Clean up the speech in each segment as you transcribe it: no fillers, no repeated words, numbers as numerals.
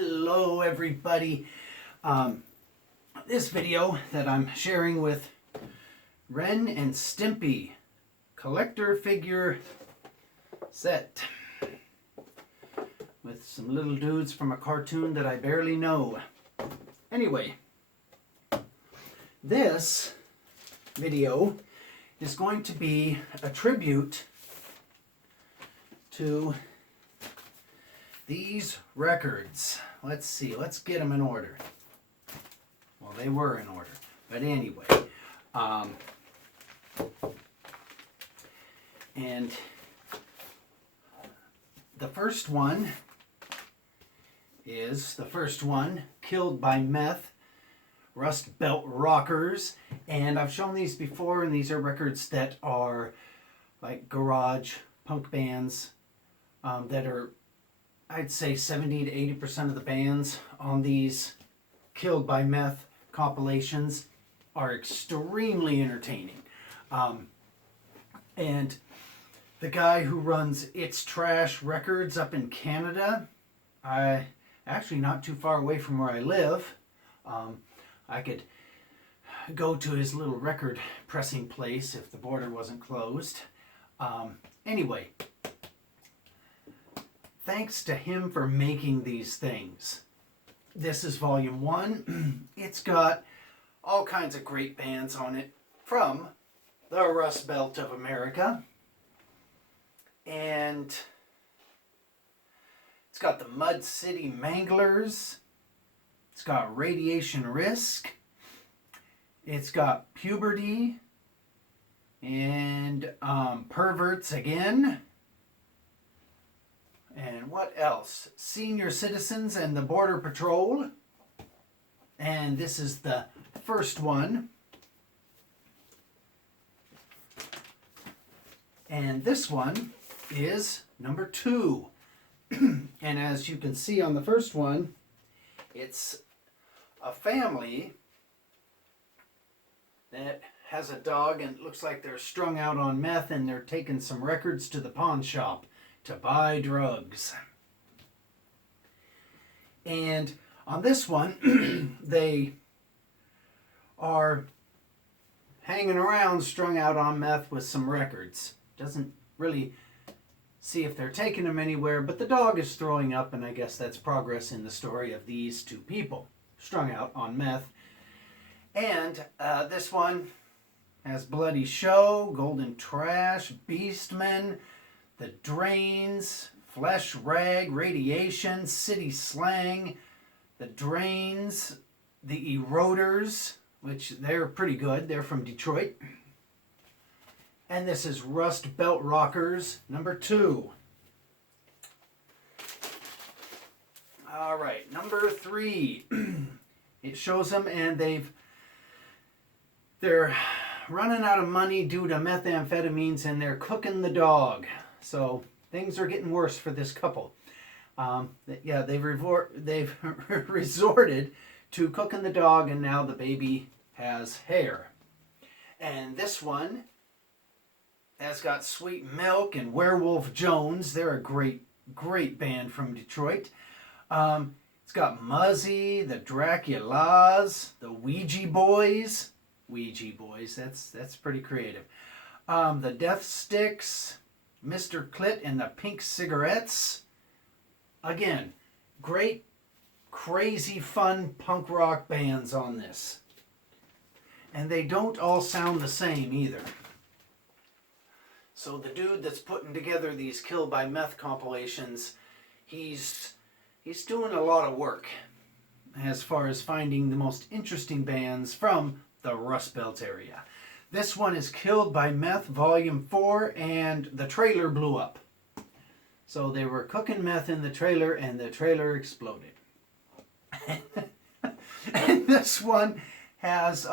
Hello everybody. This video that I'm sharing with Ren and Stimpy collector figure set with some little dudes from a cartoon that I barely know. Anyway, this video is going to be a tribute to these records. Let's see, let's get them in order. Well, they were in order, but anyway. And the first one is Killed by Meth, Rust Belt Rockers. And I've shown these before, and these are records that are like garage punk bands that are, I'd say 70 to 80% of the bands on these Killed by Meth compilations are extremely entertaining. And the guy who runs It's Trash Records up in Canada, actually not too far away from where I live, I could go to his little record pressing place if the border wasn't closed. Anyway, thanks to him for making these things. This is volume 1. It's got all kinds of great bands on it from the Rust Belt of America. And it's got the Mud City Manglers. It's got Radiation Risk. It's got Puberty. And Perverts Again. And what else? Senior Citizens and the Border Patrol. And this is the first one. And this one is number 2. And as you can see on the first one, it's a family that has a dog and it looks like they're strung out on meth and they're taking some records to the pawn shop to buy drugs. And on this one, they are hanging around strung out on meth with some records. Doesn't really see if they're taking them anywhere, but the dog is throwing up, and I guess that's progress in the story of these two people strung out on meth. And this one has Bloody Show, Golden Trash, Beastmen, The Drains, Flesh Rag, Radiation, City Slang, The Drains, The Eroders, which they're pretty good. They're from Detroit. And this is Rust Belt Rockers, number 2. All right, number 3. It shows them, and they're running out of money due to methamphetamines, and they're cooking the dog. So things are getting worse for this couple. They've resorted to cooking the dog, and now the baby has hair. And this one has got Sweet Milk and Werewolf Jones. They're a great band from Detroit. It's got Muzzy, the Draculas, the Ouija Boys. Ouija Boys, that's pretty creative. The Death Sticks, Mr. Clit and the Pink Cigarettes. Again, great, crazy, fun punk rock bands on this. And they don't all sound the same either. So the dude that's putting together these Killed by Meth compilations, he's doing a lot of work as far as finding the most interesting bands from the Rust Belt area. This one is Killed by Meth Volume 4, and the trailer blew up. So they were cooking meth in the trailer, and the trailer exploded. And this one has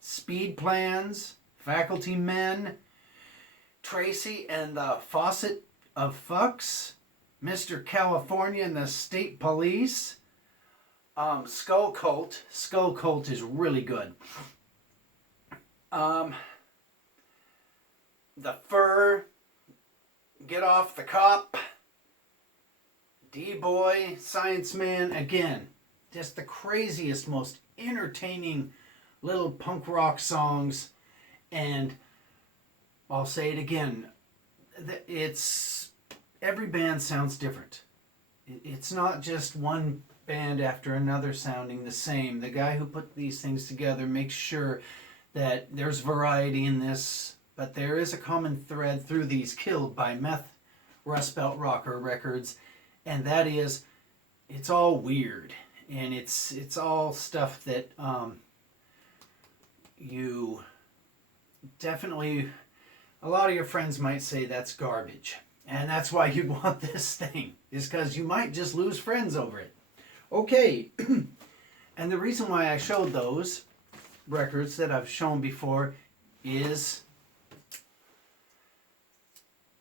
Speed Plans, Faculty Men, Tracy and the Faucet of Fucks, Mr. California and the State Police, Skull Cult. Skull Cult is really good. The Fur, Get Off the Cop, D-Boy, Science Man, again, just the craziest, most entertaining little punk rock songs. And I'll say it again, it's every band sounds different. It's not just one band after another sounding the same. The guy who put these things together makes sure that there's variety in this, but there is a common thread through these Killed by Meth Rust Belt Rocker records, and that is, it's all weird, and it's all stuff that you definitely, a lot of your friends might say that's garbage, and that's why you'd want this thing, is because you might just lose friends over it. Okay, and the reason why I showed those records that I've shown before is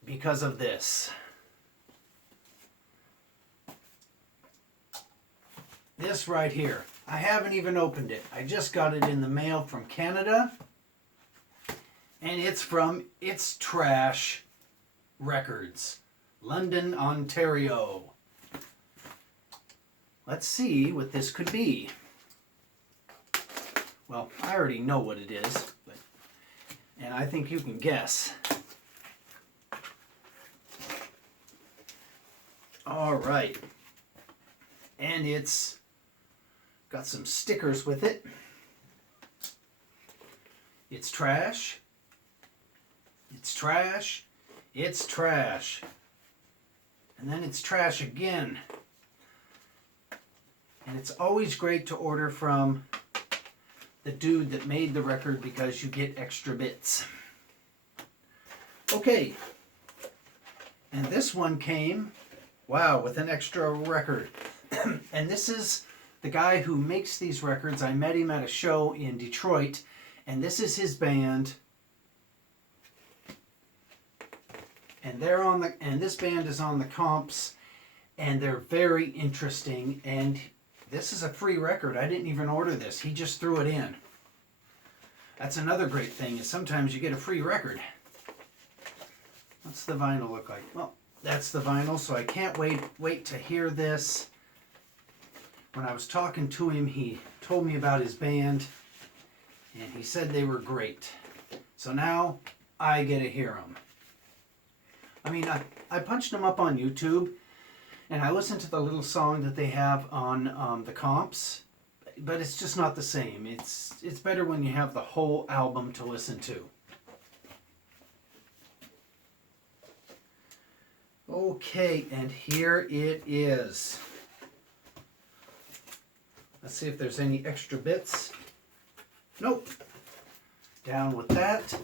because of this. This right here. I haven't even opened it. I just got it in the mail from Canada. And it's from It's Trash Records, London, Ontario. Let's see what this could be. Well, I already know what it is, and I think you can guess. All right. And it's got some stickers with it. It's trash. It's trash. It's trash. And then it's trash again. And it's always great to order from the dude that made the record because you get extra bits. Okay. And this one came, wow, with an extra record. And this is the guy who makes these records. I met him at a show in Detroit, and this is his band. And this band is on the comps, and they're very interesting. And this is a free record. I didn't even order this. He just threw it in. That's another great thing, is sometimes you get a free record. What's the vinyl look like? Well, that's the vinyl, so I can't wait to hear this. When I was talking to him, he told me about his band, and he said they were great. So now I get to hear them. I mean, I punched them up on YouTube, and I listened to the little song that they have on the comps, but it's just not the same. It's better when you have the whole album to listen to. Okay, and here it is. Let's see if there's any extra bits. Nope. Down with that.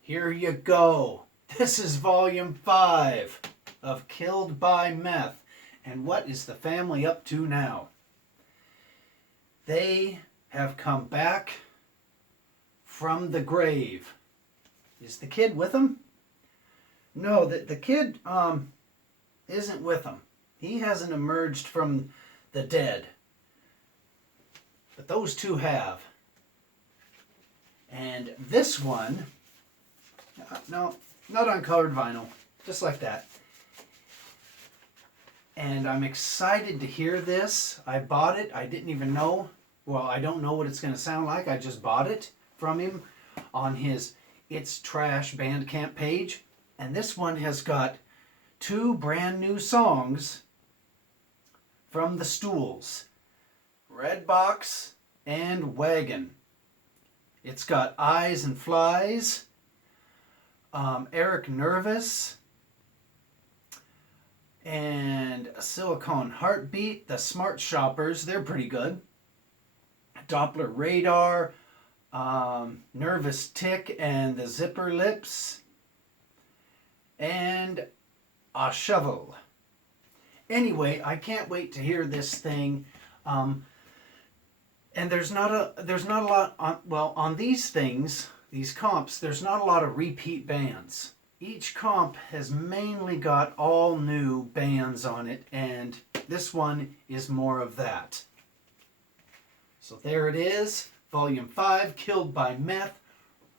Here you go. This is volume 5 of Killed by Meth. And what is the family up to now? They have come back from the grave. Is the kid with them? No, the kid isn't with them. He hasn't emerged from the dead. But those two have. And this one, no, not on colored vinyl, just like that. And I'm excited to hear this. I bought it. I didn't even know. Well, I don't know what it's going to sound like. I just bought it from him on his It's Trash Bandcamp page. And this one has got 2 brand new songs from the Stools. Red Box and Wagon. It's got Eyes and Flies, Eric Nervous, and Silicone Heartbeat, the Smart Shoppers, they're pretty good. Doppler Radar, Nervous Tick and the Zipper Lips, and A Shovel. Anyway, I can't wait to hear this thing. And there's not a lot on these things, these comps, there's not a lot of repeat bands. Each comp has mainly got all new bands on it, and this one is more of that. So there it is, volume 5, Killed by Meth,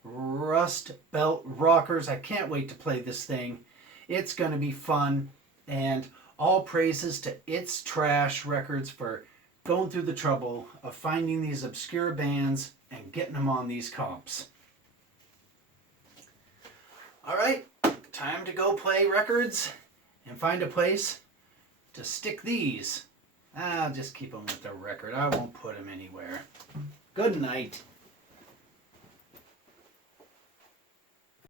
Rust Belt Rockers. I can't wait to play this thing. It's going to be fun. And All praises to It's Trash Records for going through the trouble of finding these obscure bands and getting them on these comps. Alright, time to go play records and find a place to stick these. I'll just keep them with the record. I won't put them anywhere. Good night.